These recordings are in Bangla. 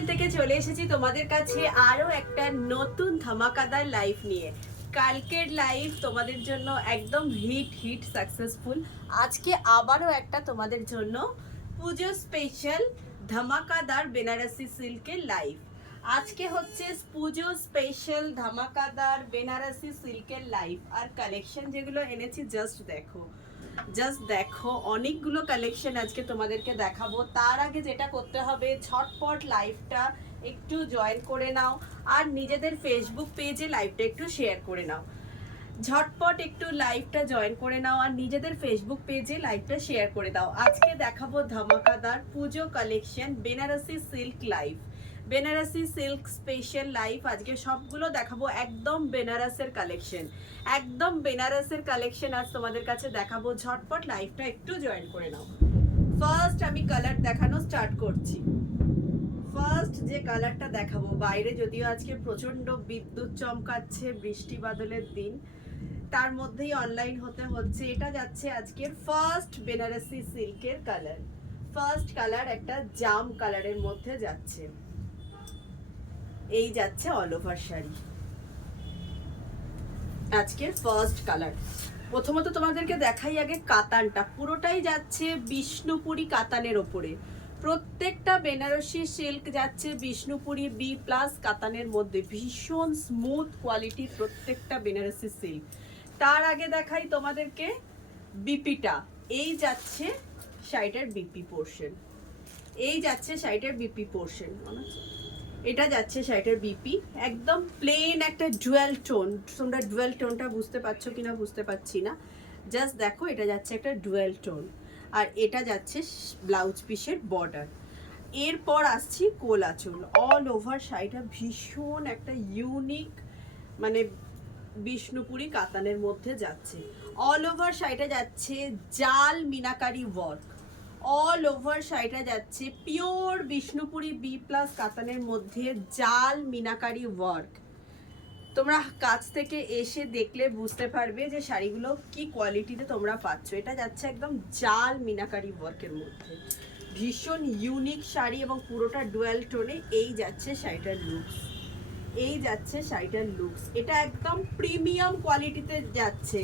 লাইফস্টাইল থেকে চলে এসেছি তোমাদের কাছে আরো একটা নতুন ধামাকাদার লাইফ নিয়ে। কালকের লাইফ তোমাদের জন্য একদম হিট সাকসেসফুল। আজকে আবারও একটা তোমাদের জন্য পুজো স্পেশাল ধামাকাদার বেনারসি সিল্কের লাইফ। আজকে হচ্ছে পুজো স্পেশাল ধামাকাদার বেনারসি সিল্কের লাইফ। আর কালেকশন যেগুলো এনেছি জাস্ট দেখো অনেকগুলো কালেকশন আজকে তোমাদেরকে দেখাবো। তার আগে যেটা করতে হবে, ঝটপট লাইভটা একটু জয়েন করে নাও আর নিজেদের ফেসবুক পেজে লাইভটা একটু শেয়ার করে নাও। ঝটপট একটু লাইভটা জয়েন করে নাও আর নিজেদের ফেসবুক পেজে লাইভটা শেয়ার করে দাও। আজকে দেখাবো ধামাকাদার Puja collection Banarasi silk live, Banarasi silk special live. আজকে সবগুলো দেখাবো একদম বেনারসের কালেকশন, একদম বেনারসের কালেকশন আজ তোমাদের কাছে দেখাবো। ঝটপট লাইফটা একটু জয়েন করে নাও। ফার্স্ট আমি কালার দেখানো স্টার্ট করছি। ফার্স্ট যে কালারটা দেখাবো, বাইরে যদিও আজকে প্রচন্ড বিদ্যুৎ চমকাচ্ছে, বৃষ্টি বাদলের দিন, তার মধ্যেই অনলাইন হতে হচ্ছে। এটা যাচ্ছে আজকের ফার্স্ট বেনারসি সিল্কের কালার। ফার্স্ট কালার একটা জাম কালারের মধ্যে যাচ্ছে। এই যাচ্ছে অল ওভার শাড়ি, আজকের ফার্স্ট কালার। প্রথমত তোমাদেরকে দেখাই আগে কাতানটা, পুরোটাই যাচ্ছে বিষ্ণুপুরি কাতানের ওপরে। প্রত্যেকটা বেনারসি সিল্ক যাচ্ছে বিষ্ণুপুরি বি প্লাস কাতানের মধ্যে, ভীষণ স্মুথ কোয়ালিটি প্রত্যেকটা বেনারসি সিল্ক। তার আগে দেখাই তোমাদেরকে বিপিটা। এই যাচ্ছে শাড়িটার বিপি পোর্শন, এই যাচ্ছে শাড়িটার বিপি পোর্শন। এটা যাচ্ছে শাড়িটার বিপি, একদম প্লেন একটা ডুয়াল টোন। তোমরা ডুয়াল টোনটা বুঝতে পারছো কিনা বুঝতে পারছি না, জাস্ট দেখো এটা যাচ্ছে একটা ডুয়াল টোন। আর এটা যাচ্ছে ব্লাউজ পিসের বর্ডার। এরপর আসছি কোল আঁচল। অল ওভার শাড়িটা ভীষণ একটা ইউনিক, মানে বিষ্ণুপুরি কাতানের মধ্যে যাচ্ছে। অল ওভার শাড়িটা যাচ্ছে জাল মিনাকারি ওয়ার্ক। অল ওভার শাড়িটা যাচ্ছে পিওর বিষ্ণুপুরি বি প্লাস কাতানের মধ্যে জাল মিনাকারি ওয়ার্ক। তোমরা কাছ থেকে এসে দেখলে বুঝতে পারবে যে শাড়িগুলো কি কোয়ালিটিতে তোমরা পাচ্ছ। এটা যাচ্ছে একদম জাল মিনাকারি ওয়ার্কের মধ্যে, ভীষণ ইউনিক শাড়ি এবং পুরোটা ডুয়াল টোনে। এই যাচ্ছে শাড়িটার লুকস, এই যাচ্ছে শাড়িটার লুকস। এটা একদম প্রিমিয়াম কোয়ালিটিতে যাচ্ছে।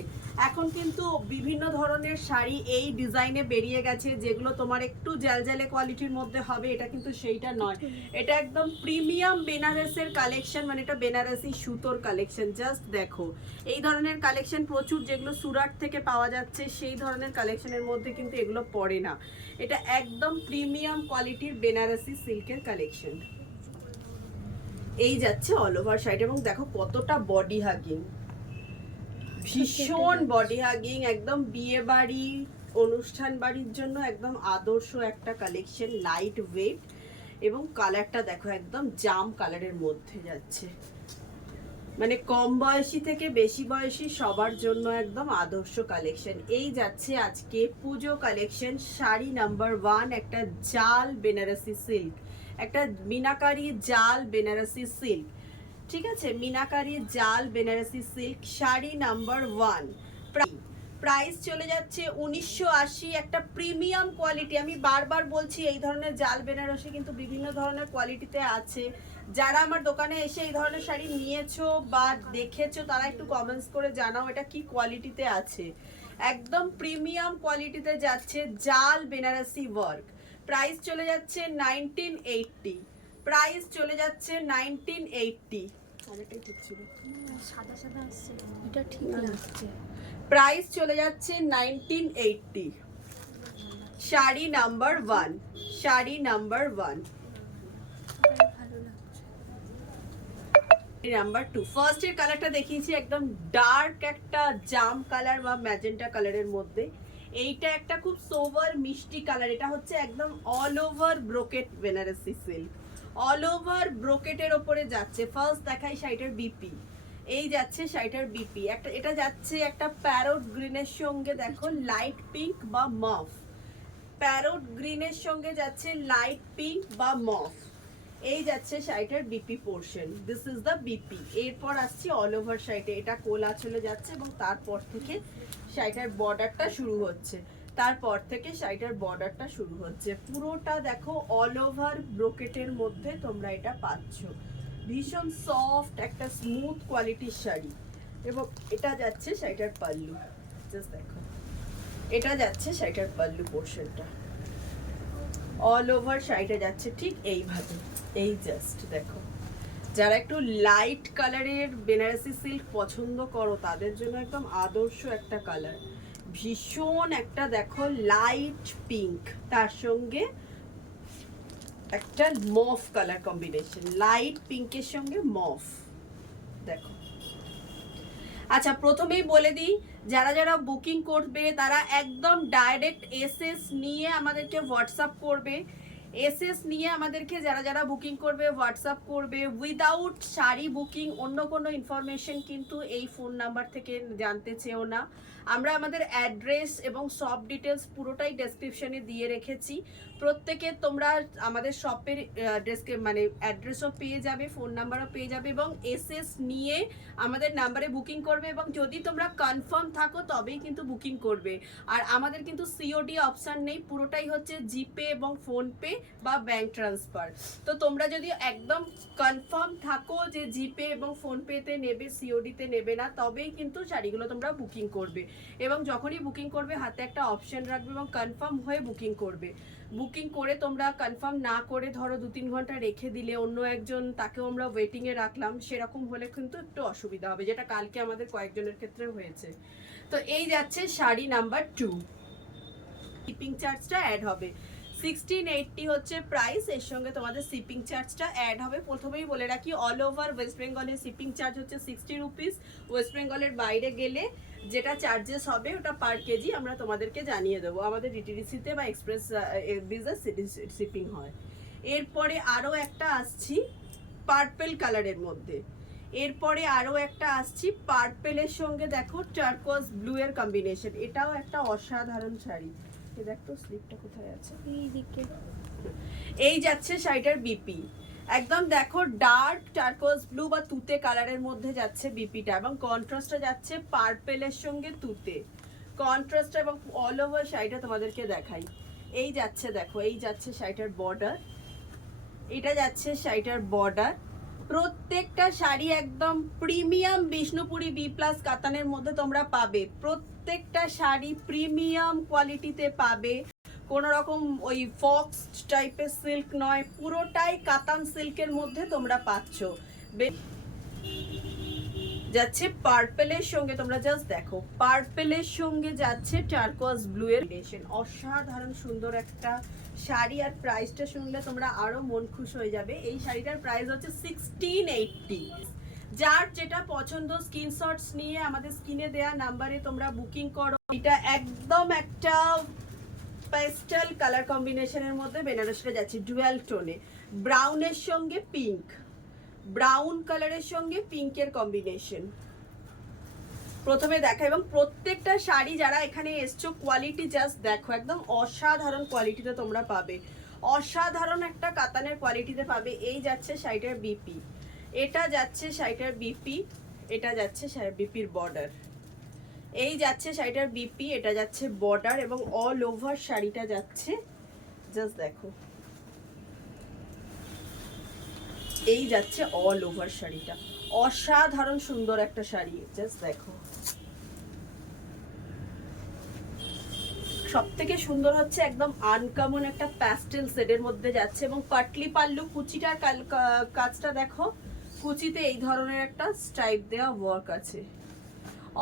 এখন কিন্তু বিভিন্ন ধরনের শাড়ি এই ডিজাইনে বেরিয়ে গেছে, যেগুলো তোমার একটু জালজালে কোয়ালিটির মধ্যে হবে, এটা কিন্তু সেইটা নয়। এটা একদম প্রিমিয়াম বেনারসের কালেকশন, মানে এটা বেনারসি সুতোর কালেকশন। জাস্ট দেখো এই ধরনের কালেকশন প্রচুর, যেগুলো সুরাট থেকে পাওয়া যাচ্ছে সেই ধরনের কালেকশনের মধ্যে কিন্তু এগুলো পড়ে না। এটা একদম প্রিমিয়াম কোয়ালিটির বেনারসি সিল্কের কালেকশন। এই যাচ্ছে অল ওভার শাড়ি এবং দেখো কতটা বডি হাগিং, ভীষণ বডি হাগিং, একদম বিয়ে বাড়ি অনুষ্ঠান বাড়ির জন্য একদম আদর্শ একটা কালেকশন। লাইট ওয়েট এবং কালারটা দেখো একদম জাম কালারের মধ্যে যাচ্ছে, মানে কম বয়সী থেকে বেশি বয়সী সবার জন্য একদম আদর্শ কালেকশন। এই যাচ্ছে আজকে পুজো কালেকশন শাড়ি নাম্বার 1, একটা জাল বেনারসি সিল্ক, একটা মিনাকারি জাল বেনারসি সিল্ক। ঠিক আছে, মিনাকারি জাল Banarasi silk sari number 1। Price চলে যাচ্ছে 1980। একটা প্রিমিয়াম কোয়ালিটি, আমি বারবার বলছি এই ধরনের জাল বেনারসি কিন্তু বিভিন্ন ধরনের কোয়ালিটিতে আছে। যারা আমার দোকানে এসে এই ধরনের শাড়ি নিয়েছো বা দেখেছো তারা একটু কমেন্টস করে জানাও এটা কি কোয়ালিটিতে আছে। একদম প্রিমিয়াম কোয়ালিটিতে যাচ্ছে জাল বেনারসি ওয়ার্ক। প্রাইস চলে যাচ্ছে 1980, প্রাইস চলে যাচ্ছে 1980। আরেকটাই ঠিক ছিল, সাদা সাদা আসছে, এটা ঠিক লাগছে। প্রাইস চলে যাচ্ছে 1980। শাড়ি নাম্বার 1, শাড়ি নাম্বার 1, ভালো লাগছে। নাম্বার 2। ফার্স্ট এর কালারটা দেখিয়েছি একদম ডার্ক একটা জাম কালার বা ম্যাজেন্টা কালারের মধ্যে। এইটা একটা খুব সোভার মিষ্টি কালার। এটা হচ্ছে একদম all over brocade Banarasi silk, all over ব্রোকেটের ওপরে যাচ্ছে। ফার্স্ট দেখাই শাড়িটার বিপি। এই যাচ্ছে শাড়িটার বিপি, একটা এটা যাচ্ছে একটা প্যারোট গ্রিনের সঙ্গে দেখো লাইট পিঙ্ক বা মফ, প্যারোট গ্রিনের সঙ্গে যাচ্ছে লাইট পিঙ্ক বা মফ। এই যাচ্ছে শাড়িটার BP portion, this is the BP. এরপর আসছি অল ওভার শাড়িটা, এটা কোলা চলে যাচ্ছে এবং তারপর থেকে শাড়িটার বর্ডারটা শুরু হচ্ছে। তারপর থেকে শাড়িটার বর্ডারটা শুরু হচ্ছে, পুরোটা দেখো অল ওভার ব্রোকেটের মধ্যে তোমরা এটা পাচ্ছ। ভীষণ সফট একটা স্মুথ কোয়ালিটির শাড়ি। এবং এটা যাচ্ছে শাড়িটার পাল্লু, জাস্ট দেখো, এটা যাচ্ছে শাড়িটার পাল্লু পোর্শনটা। অল ওভার শাড়িটা যাচ্ছে ঠিক এইভাবে, এই জাস্ট দেখো। যারা একটু লাইট কালারের বেনারসি সিল্ক পছন্দ করো তাদের জন্য একদম আদর্শ একটা কালার। ভীষণ একটা দেখো লাইট পিঙ্ক, তার সঙ্গে একটা মফ কালার কম্বিনেশন, লাইট পিঙ্কের সঙ্গে মফ, দেখো। আচ্ছা, প্রথমেই বলে দিই, যারা যারা বুকিং করবে তারা একদম ডাইরেক্ট এসএস নিয়ে আমাদেরকে হোয়াটসঅ্যাপ করবে। এসএস নিয়ে আমাদেরকে যারা যারা বুকিং করবে হোয়াটসঅ্যাপ করবে। উইদাউট শাড়ি বুকিং অন্য কোনো ইনফরমেশন কিন্তু এই ফোন নাম্বার থেকে জানতে চেও না। আমরা আমাদের অ্যাড্রেস এবং সব ডিটেলস পুরোটাই ডেসক্রিপশনে দিয়ে রেখেছি। প্রত্যেকে তোমরা আমাদের শপের মানে অ্যাড্রেসও পেয়ে যাবে, ফোন নাম্বারও পেয়ে যাবে, এবং এসএস নিয়ে আমাদের নাম্বারে বুকিং করবে। এবং যদি তোমরা কনফার্ম থাকো তবেই কিন্তু বুকিং করবে। আর আমাদের কিন্তু সিওডি অপশান নেই, পুরোটাই হচ্ছে জিপে এবং ফোনপে বা ব্যাংক ট্রান্সফার। তো তোমরা যদি একদম কনফার্ম থাকো যে জিপে এবং ফোনপেতে নেবে, সিওডিতে নেবে না, তবেই কিন্তু শাড়িগুলো তোমরা বুকিং করবে। এবং যখনই বুকিং করবে হাতে একটা অপশন রাখবে এবং কনফার্ম হয়ে বুকিং করবে। বুকিং করে তোমরা কনফার্ম না করে ধরো 2-3 ঘন্টা রেখে দিলে অন্য একজন, তাকেও আমরা ওয়েটিংয়ে রাখলাম, সেরকম হলে কিন্তু একটু অসুবিধা হবে, যেটা কালকে আমাদের কয়েকজনের ক্ষেত্রে হয়েছে। তো এই যাচ্ছে শাড়ি নাম্বার 2। শিপিং চার্জটা অ্যাড হবে, 1680 হচ্ছে প্রাইস, এর সঙ্গে তোমাদের শিপিং চার্জটা অ্যাড হবে। প্রথমেই বলে রাখি, অল ওভার ওয়েস্ট বেঙ্গলের শিপিং চার্জ হচ্ছে 60 রুপিস। ওয়েস্ট বেঙ্গলের বাইরে গেলে যেটা চার্জেস হবে ওটা পার কেজি আমরা তোমাদেরকে জানিয়ে দেবো। আমাদের ডিটিডিসিতে বা এক্সপ্রেস বিজনেস শিপিং হয়। এরপরে আরও একটা আসছি পার্পেল কালারের মধ্যে, এরপরে আরও একটা আসছি পার্পেলের সঙ্গে দেখো টার্কোয়াজ ব্লু এর কম্বিনেশন। এটাও একটা অসাধারণ শাড়ি। দেখো স্লিপটা কোথায় আছে, এইদিকে। এই যাচ্ছে শাড়িটার বিপি, একদম দেখো ডার্ক টার্কোয়াজ ব্লু বা তুতে কালারের মধ্যে যাচ্ছে বিপিটা, এবং কন্ট্রাস্টটা যাচ্ছে পার্পেলের সঙ্গে তুতে কন্ট্রাস্টটা। এবং অল ওভার শাড়িটা তোমাদেরকে দেখাই, এই যাচ্ছে দেখো, এই যাচ্ছে শাড়িটার বর্ডার, এটা যাচ্ছে শাড়িটার বর্ডার। প্রত্যেকটা শাড়ি একদম প্রিমিয়াম বিষ্ণুপুরি বি প্লাস কাতানের মধ্যে তোমরা পাবে। প্রত্যেকটা শাড়ি প্রিমিয়াম কোয়ালিটিতে পাবে, কোনো রকম ওই ফক্স টাইপের সিল্ক নয়, পুরোটাই কাতান সিল্কের মধ্যে তোমরা পাচ্ছ। যাচ্ছে পার্পেলের সঙ্গে, তোমরা জাস্ট দেখো, পার্পেলের সঙ্গে যাচ্ছে টার্কোয়াজ ব্লু এর কম্বিনেশন। অসাধারণ সুন্দর একটা শাড়ি, আর প্রাইসটা শুনলে তোমরা আরো মন খুশ হয়ে যাবে। এই শাড়িটার প্রাইস হচ্ছে 1680। যার যেটা পছন্দ স্ক্রিনশটস নিয়ে আমাদের স্ক্রিনে দেয়া নাম্বারে তোমরা বুকিং করো। এটা একদম একটা পেস্টেল কালার কম্বিনেশনের মধ্যে বেনারসিটা যাচ্ছে ডুয়াল টোনে, ব্রাউনের সঙ্গে পিঙ্ক, ব্রাউন কালারের সঙ্গে পিঙ্কের কম্বিনেশন। প্রথমে দেখা, এবং প্রত্যেকটা শাড়ি যারা এখানে এসছো কোয়ালিটি জাস্ট দেখো, একদম অসাধারণ কোয়ালিটিতে তোমরা পাবে, অসাধারণ একটা কাতানের কোয়ালিটিতে পাবে। এই যাচ্ছে শাড়িটার বিপি, এটা যাচ্ছে শাড়িটার বিপি, এটা যাচ্ছে বিপির বর্ডার, এই যাচ্ছে শাড়িটার বিপি, এটা যাচ্ছে বর্ডার, এবং অল ওভার শাড়িটা যাচ্ছে জাস্ট দেখো, এই যাচ্ছে অল ওভার শাড়িটা। অসাধারণ সুন্দর একটা শাড়ি, জাস্ট দেখো। সব থেকে সুন্দর হচ্ছে একদম আনকমন একটা প্যাস্টেল শেডের মধ্যে যাচ্ছে, এবং পাটলি পাল্লু, কুচিটার কাজটা দেখো, কুচিতে এই ধরনের একটা স্ট্রাইপ দেওয়া ওয়ার্ক আছে।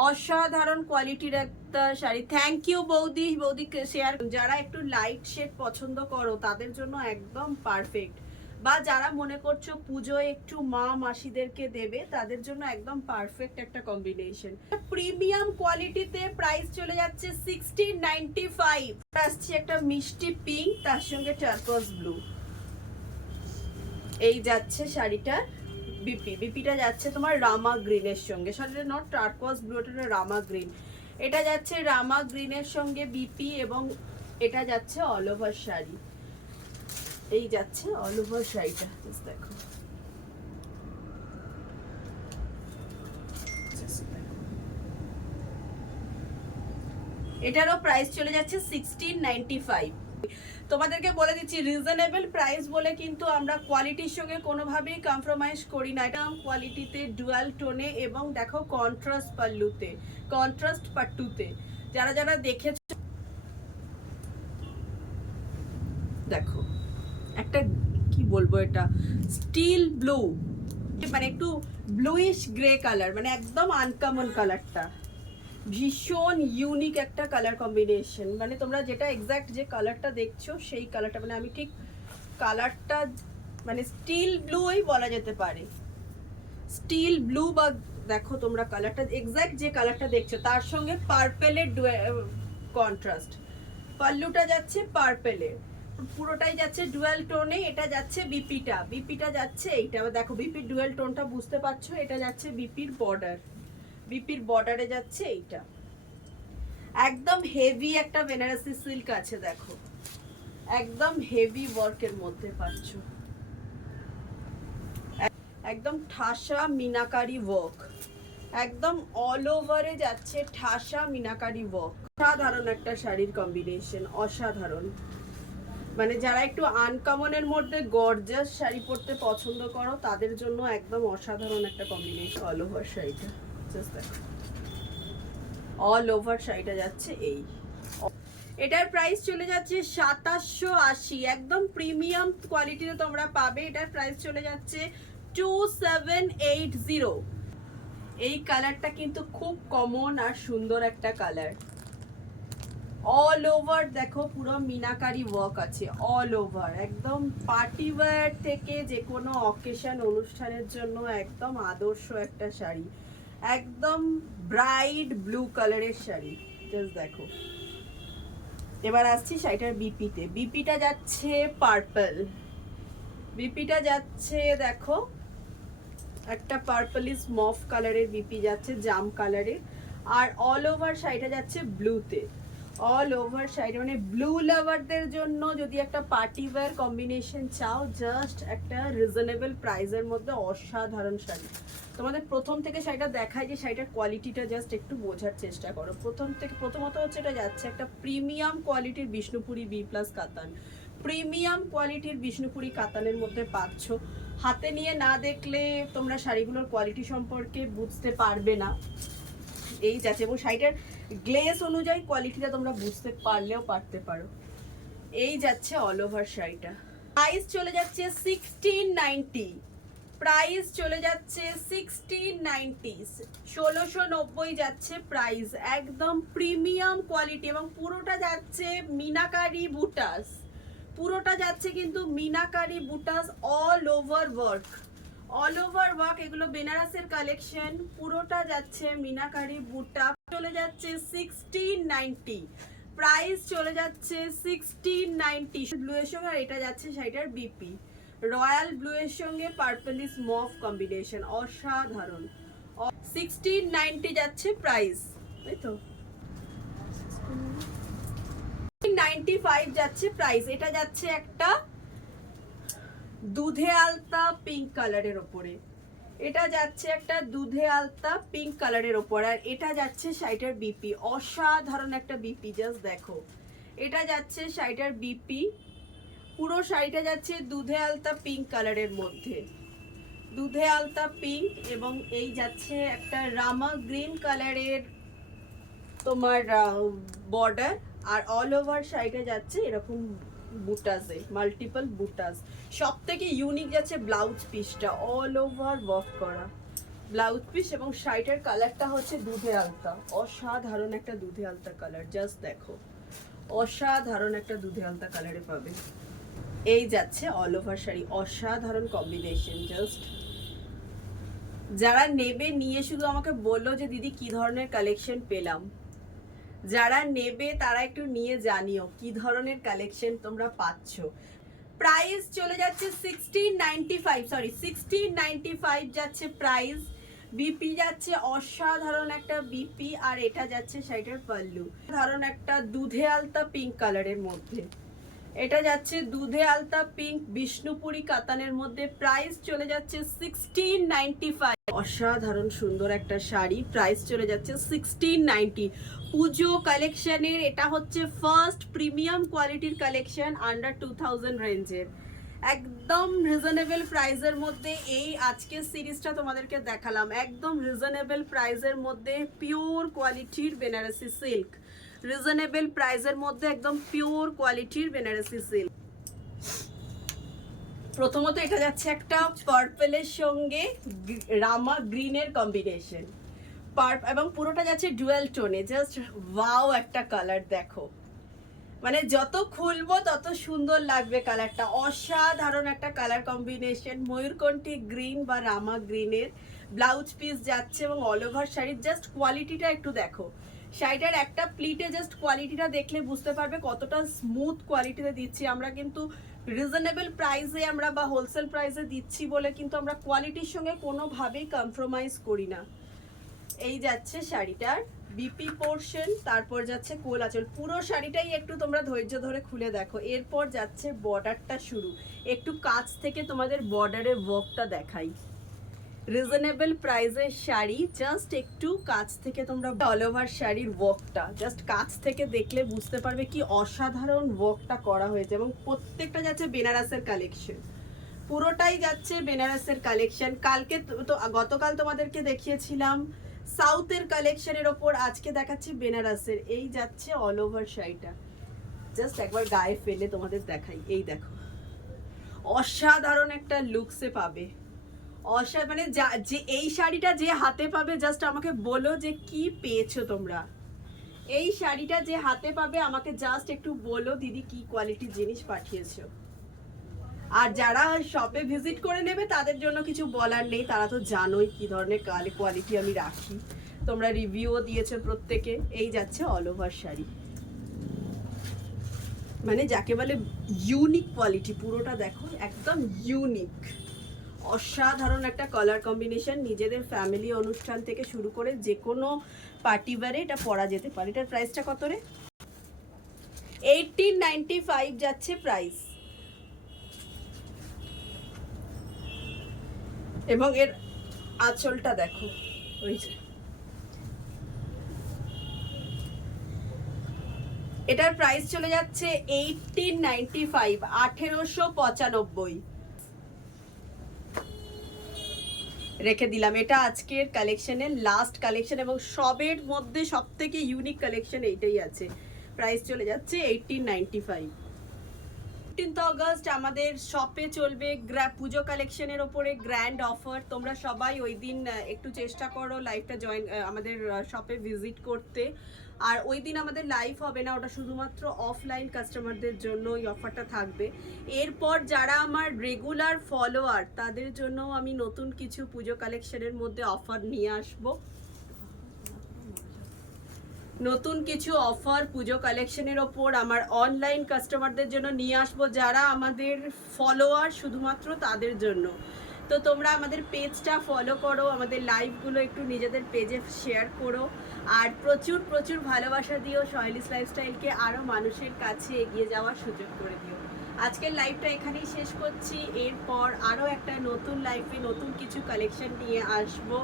অসাধারণ কোয়ালিটির একটা শাড়ি। থ্যাংক ইউ বৌদি, বৌদিকে শেয়ার। যারা একটু লাইট শেড পছন্দ করো তাদের জন্য একদম পারফেক্ট, বা যারা মনে করছো পুজোয় একটু মা মাসিদেরকে দেবে তাদের জন্য একদম পারফেক্ট একটা কম্বিনেশন। প্রিমিয়াম কোয়ালিটিতে প্রাইস চলে যাচ্ছে 1695। আসছে একটা মিষ্টি পিঙ্ক, তার সঙ্গে টার্কোয়াজ ব্লু। এই যাচ্ছে শাড়িটা বিপি, বিপিটা যাচ্ছে তোমার রামা গ্রিনের সঙ্গে, শাড়িটা নট টার্কোয়াজ ব্লু, এটা রামা গ্রিন। এটা যাচ্ছে রামা গ্রিনের সঙ্গে বিপি, এবং এটা যাচ্ছে অল ওভার শাড়ি, এই যাচ্ছে অল ওভার শাড়িটা, দেখো। এটারও প্রাইস চলে যাচ্ছে 1695। তোমাদেরকে বলে দিচ্ছি রিজনেবল প্রাইস বলে কিন্তু আমরা কোয়ালিটির সঙ্গে কোনোভাবেই কম্প্রোমাইজ করি না। এটা কোয়ালিটিতে ডুয়াল টোনে এবং দেখো কন্ট্রাস্ট পাল্লুতে, কন্ট্রাস্ট পাট্টুতে। যারা যারা দেখেছো দেখো একটা কি বলবো, এটা স্টিল ব্লু, মানে একটু ব্লুইশ গ্রে কালার, মানে একদম আনকমন কালারটা, ভীষণ ইউনিক একটা কালার কম্বিনেশন। মানে তোমরা যেটা এক্স্যাক্ট যে কালারটা দেখছো সেই কালারটা, মানে আমি ঠিক কালারটা মানে স্টিল ব্লুই বলা যেতে পারে, স্টিল ব্লু। বা দেখো তোমরা কালারটা এক্স্যাক্ট যে কালারটা দেখছো তার সঙ্গে পার্পেলের কন্ট্রাস্ট। পাল্লুটা যাচ্ছে পার্পেলের, পুরোটাই যাচ্ছে ডুয়াল টোনে। এটা যাচ্ছে বিপিটা, বিপিটা যাচ্ছে এইটা দেখো, বিপির ডুয়াল টোনটা বুঝতে পারছো। এটা যাচ্ছে বিপির বর্ডার, বিপির বর্ডারে যাচ্ছে এইটা। একদম হেভি একটা বেনারসি সিল্ক আছে দেখো, একদম হেভি ওয়ার্কের মধ্যে পাচ্ছ, একদম ঠাসা মিনাকারি ওয়ার্ক, একদম অল ওভারে যাচ্ছে ঠাসা মিনাকারি ওয়ার্ক। অসাধারণ একটা শাড়ির কম্বিনেশন, অসাধারণ। মানে যারা একটু আনকমনের মধ্যে গর্জাস শাড়ি পরতে পছন্দ করো তাদের জন্য একদম অসাধারণ একটা কম্বিনেশন। অল ওভার শাড়িটা জাস্ট দেখো, অল ওভার শাড়িটা যাচ্ছে এই। এটার প্রাইস চলে যাচ্ছে 2780, একদম প্রিমিয়াম কোয়ালিটিতে তোমরা পাবে। এটার প্রাইস চলে যাচ্ছে 2780। এই কালারটা কিন্তু খুব কমন আর সুন্দর একটা কালার। অল ওভার দেখো পুরো মিনাকারি ওয়ার্ক আছে, অল ওভার একদম পার্টি ওয়্যার থেকে যে কোনো অকেশন অনুষ্ঠানের জন্য একদম আদর্শ একটা শাড়ি, একদম ব্রাইট ব্লু কালারের শাড়ি। জাস্ট দেখো। এবার আসছি শাড়িটার বিপিতে। বিপিটা যাচ্ছে পার্পল, বিপিটা যাচ্ছে দেখো একটা পার্পলিশ মফ কালারের বিপি যাচ্ছে, জাম কালারের। আর অল ওভার শাড়িটা যাচ্ছে ব্লুতে, অল ওভার শাড়ি। মানে ব্লু লাভারদের জন্য যদি একটা পার্টি ওয়্যার কম্বিনেশন চাও, জাস্ট একটা রিজনেবল প্রাইসের মধ্যে অসাধারণ শাড়ি। তোমাদের প্রথম থেকে শাড়িটা দেখায় যে শাড়িটার কোয়ালিটিটা জাস্ট একটু বোঝার চেষ্টা করো। প্রথমত হচ্ছে এটা যাচ্ছে একটা প্রিমিয়াম কোয়ালিটির বিষ্ণুপুরি বি প্লাস কাতান, প্রিমিয়াম কোয়ালিটির বিষ্ণুপুরি কাতানের মধ্যে পাচ্ছ। হাতে নিয়ে না দেখলে তোমরা শাড়িগুলোর কোয়ালিটি সম্পর্কে বুঝতে পারবে না। এই যাচ্ছে, এবং শাড়িটার গ্লেস অনুযায়ী কোয়ালিটিটা তোমরা বুঝতে পারলেও পারতে পারো। এই যাচ্ছে অল ওভার শাড়িটা। প্রাইস চলে যাচ্ছে 1690, প্রাইস চলে যাচ্ছে 1690, 1690 যাচ্ছে প্রাইস। একদম প্রিমিয়াম কোয়ালিটি এবং পুরোটা যাচ্ছে মিনাকারি বুটাস, পুরোটা যাচ্ছে কিন্তু মিনাকারি বুটাস, all over work, all over work. এগুলো বেনারসের কালেকশন, পুরোটা যাচ্ছে মিনাকারি বুটা। চলে যাচ্ছে 1690, প্রাইস চলে যাচ্ছে 1690 ব্লু এর সঙ্গে। আর এটা যাচ্ছে শাড়িটার বিপি, রয়্যাল ব্লু এর সঙ্গে পার্পলিশ মফ কম্বিনেশন, অসাধারণ। 1690 যাচ্ছে প্রাইস, তাই তো 95 যাচ্ছে প্রাইস। এটা যাচ্ছে একটা দুধে আলতা পিঙ্ক কালারের ওপরে, এটা যাচ্ছে একটা দুধে আলতা পিঙ্ক কালারের ওপর। আর এটা যাচ্ছে শাড়িটার বিপি, অসাধারণ একটা বিপি, জাস্ট দেখো। এটা যাচ্ছে শাড়িটার বিপি, পুরো শাড়িটা যাচ্ছে দুধে আলতা পিঙ্ক কালারের মধ্যে, দুধে আলতা পিঙ্ক। এবং এই যাচ্ছে একটা রামা গ্রিন কালারের তোমার বর্ডার। আর অল ওভার শাড়িটা যাচ্ছে এরকম বুটাসে, মাল্টিপল বুটাস। সব থেকে ইউনিক যাচ্ছে ব্লাউজ পিসটা, অল ওভার ওয়ার্ক করা ব্লাউজ পিস। এবং শাড়িটার কালারটা হচ্ছে দুধে আলতা, অসাধারণ একটা দুধে আলতা কালার, জাস্ট দেখো, অসাধারণ একটা দুধে আলতা কালারে পাবে। এই যাচ্ছে অল ওভার শাড়ি, অসাধারণ কম্বিনেশন। জাস্ট যারা নেবে নিয়ে শুধু আমাকে বললো যে দিদি কি ধরনের কালেকশন পেলাম, যারা নেবে তারা একটু নিয়ে জানিও কি ধরনের কালেকশন তোমরা পাচ্ছ। প্রাইস চলে যাচ্ছে 1695, সরি 1695 যাচ্ছে প্রাইস। বিপি যাচ্ছে অসাধারণ একটা বিপি। আর এটা যাচ্ছে শাড়িটার পাল্লু, সাধারণ একটা দুধে আলতা পিঙ্ক কালারের মধ্যে, এটা যাচ্ছে দুধে আলতা পিঙ্ক বিষ্ণুপুরি কাতানের মধ্যে, প্রাইস চলে যাচ্ছে 1695। অসাধারণ সুন্দর একটা শাড়ি, প্রাইস চলে যাচ্ছে 1690। পুজো কালেকশনের এটা হচ্ছে ফার্স্ট প্রিমিয়াম কোয়ালিটির কালেকশন আন্ডার 2000 রেঞ্জের, একদম রিজনেবল প্রাইসের মধ্যে এই আজকের সিরিজটা তোমাদেরকে দেখালাম। একদম রিজনেবল প্রাইসের মধ্যে পিওর কোয়ালিটির বেনারসি সিল্ক, রিজনেবল প্রাইসের মধ্যে একদম পিওর কোয়ালিটির বেনারসি সিল্ক। প্রথমত এটা যাচ্ছে একটা পার্পলের সঙ্গে রামা গ্রিনের কম্বিনেশন, এবং পুরোটা যাচ্ছে ডুয়াল টোনে। জাস্ট ওয়াও একটা কালার দেখো, মানে যত খুলবো তত সুন্দর লাগবে কালারটা, অসাধারণ একটা কালার কম্বিনেশন। ময়ূরকণ্ঠী গ্রিন বা রামা গ্রিনের ব্লাউজ পিস যাচ্ছে এবং অল ওভার শাড়ির জাস্ট কোয়ালিটিটা একটু দেখো। শাড়িটার একটা প্লিটে জাস্ট কোয়ালিটিটা দেখলে বুঝতে পারবে কতটা স্মুথ কোয়ালিটিতে দিচ্ছি আমরা, কিন্তু রিজনেবল প্রাইসে আমরা বা হোলসেল প্রাইসে দিচ্ছি বলে কিন্তু আমরা কোয়ালিটির সঙ্গে কোনোভাবেই কম্প্রোমাইজ করি না। এই যাচ্ছে শাড়িটার বিপি পোর্শন, তারপর যাচ্ছে কোল আঁচল, পুরো শাড়িটাই একটু তোমরা ধৈর্য ধরে খুলে দেখো। এরপর যাচ্ছে বর্ডারটা শুরু, একটু কাছ থেকে তোমাদের বর্ডারের ওয়ার্কটা দেখাই। রিজনেবল প্রাইসের শাড়ি, জাস্ট একটু কাছ থেকে তোমরা অল ওভার শাড়ির ওয়ার্কটা জাস্ট কাছ থেকে দেখলে বুঝতে পারবে কি অসাধারণ ওয়ার্কটা করা হয়েছে, এবং প্রত্যেকটা যাচ্ছে বেনারসের কালেকশন, পুরোটাই যাচ্ছে বেনারসের কালেকশন। কালকে তো গতকাল তোমাদেরকে দেখিয়েছিলাম সাউথের কালেকশনের ওপর, আজকে দেখাচ্ছি বেনারসের। এই যাচ্ছে অল ওভার শাড়িটা, জাস্ট একবার গায়ে ফেলে তোমাদের দেখাই। এই দেখো, অসাধারণ একটা লুকসে পাবে। মানে যে এই শাড়িটা যে হাতে পাবে জাস্ট আমাকে বলো যে কি পেয়েছো তোমরা। এই শাড়িটা যে হাতে পাবে আমাকে জাস্ট একটু বলো দিদি কি কোয়ালিটির জিনিস পাঠিয়েছো। আর যারা শপে ভিজিট করে নেবে তাদের জন্য কিছু বলার নেই, তারা তো জানোই কি ধরনের কোয়ালিটি আমি রাখি, তোমরা রিভিউও দিয়েছো প্রত্যেকে। এই যাচ্ছে অল ওভার শাড়ি, মানে যাকে বলে ইউনিক কোয়ালিটি, পুরোটা দেখো একদম ইউনিক, অসাধারণ একটা কালার কম্বিনেশন। নিজেদের ফ্যামিলি অনুষ্ঠান থেকে শুরু করে যে কোনো পার্টিবারে এটা পরা যেতে পারে। এটার প্রাইসটা কত রে? 1895 যাচ্ছে প্রাইস, এবং এর আঁচলটা দেখো, ওই যে এটার প্রাইস চলে যাচ্ছে 1895, 1895 রেখে দিলাম। এটা আজকের কালেকশনের লাস্ট কালেকশন এবং সবের মধ্যে সব থেকে ইউনিক কালেকশন এইটাই আছে। প্রাইস চলে যাচ্ছে 1895। 15 অগস্ট আমাদের শপে চলবে পুজো কালেকশনের ওপরে গ্র্যান্ড অফার। তোমরা সবাই ওই দিন একটু চেষ্টা করো লাইভটা আমাদের শপে ভিজিট করতে। আর ওই দিন আমাদের লাইভ হবে না, ওটা শুধুমাত্র অফলাইন কাস্টমারদের জন্য এই অফারটা থাকবে। এরপর যারা আমার রেগুলার ফলোয়ার তাদের জন্য আমি নতুন কিছু পুজো কালেকশনের মধ্যে অফার নিয়ে আসবো, নতুন কিছু অফার পুজো কালেকশনের ওপর আমার অনলাইন কাস্টমারদের জন্য নিয়ে আসবো, যারা আমাদের ফলোয়ার শুধুমাত্র তাদের জন্য। তো তোমরা আমাদের পেজটা ফলো করো, আমাদের লাইভগুলো একটু নিজেদের পেজে শেয়ার করো, আর প্রচুর প্রচুর ভালোবাসা দিও, সহেলিস লাইফস্টাইলকে আরও মানুষের কাছে এগিয়ে যাওয়ার সুযোগ করে দিও। আজকের লাইভটা এখানেই শেষ করছি, এরপর আরও একটা নতুন লাইফে নতুন কিছু কালেকশন নিয়ে আসবো।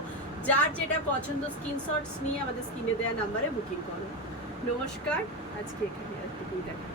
যার যেটা পছন্দ স্ক্রিনশটস নিয়ে আমাদের স্ক্রিনে দেওয়া নাম্বারে বুকিং করো। নমস্কার, আজকে এখানে আর কি দেখা।